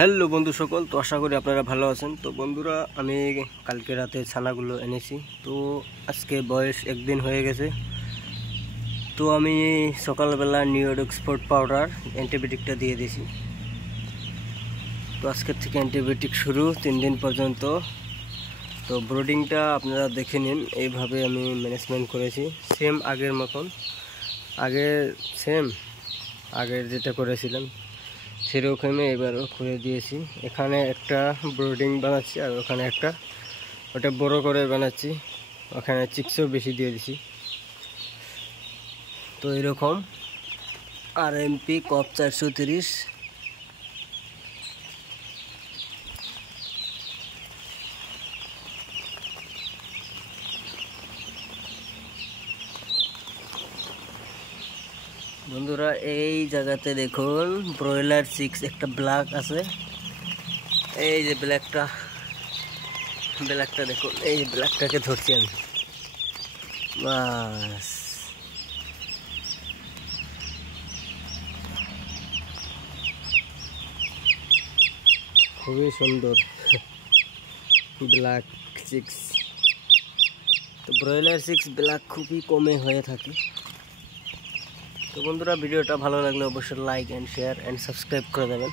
হ্যালো বন্ধু সকল, তো আশা করি আপনারা ভালো আছেন। তো বন্ধুরা, আমি কালকে রাতে ছানাগুলো এনেছি। তো আজকে বয়স একদিন হয়ে গেছে। তো আমি সকালবেলা নিউরোক্সফোর্ট পাউডার অ্যান্টিবায়োটিকটা দিয়ে দিয়েছি। তো আজকের থেকে অ্যান্টিবায়োটিক শুরু 3 দিন পর্যন্ত। তো ব্রোডিংটা আপনারা দেখে নিন, এইভাবে আমি ম্যানেজমেন্ট করেছি, সেম আগের মতন, আগের যেটা করেছিলাম সেরকমই এবারও করে দিয়েছি। এখানে একটা ব্রোডিং বানাচ্ছি আর ওখানে একটা, ওটা বড় করে বানাচ্ছি, ওখানে চিক্সও বেশি দিয়ে দিছি। তো এরকম RMP কপ 430। বন্ধুরা, এই জায়গাতে দেখুন ব্রয়লার 6 একটা ব্ল্যাক আছে। এই যে ব্ল্যাকটা দেখুন, এই ব্ল্যাকটাকে ধরছি আমি। বাস, খুবই সুন্দর ব্ল্যাক 6। তো ব্রয়লার 6 ব্ল্যাক খুবই কমে হয়ে থাকে। তো বন্ধুরা, ভিডিওটা ভালো লাগলে অবশ্যই like and share and subscribe করে দেবেন।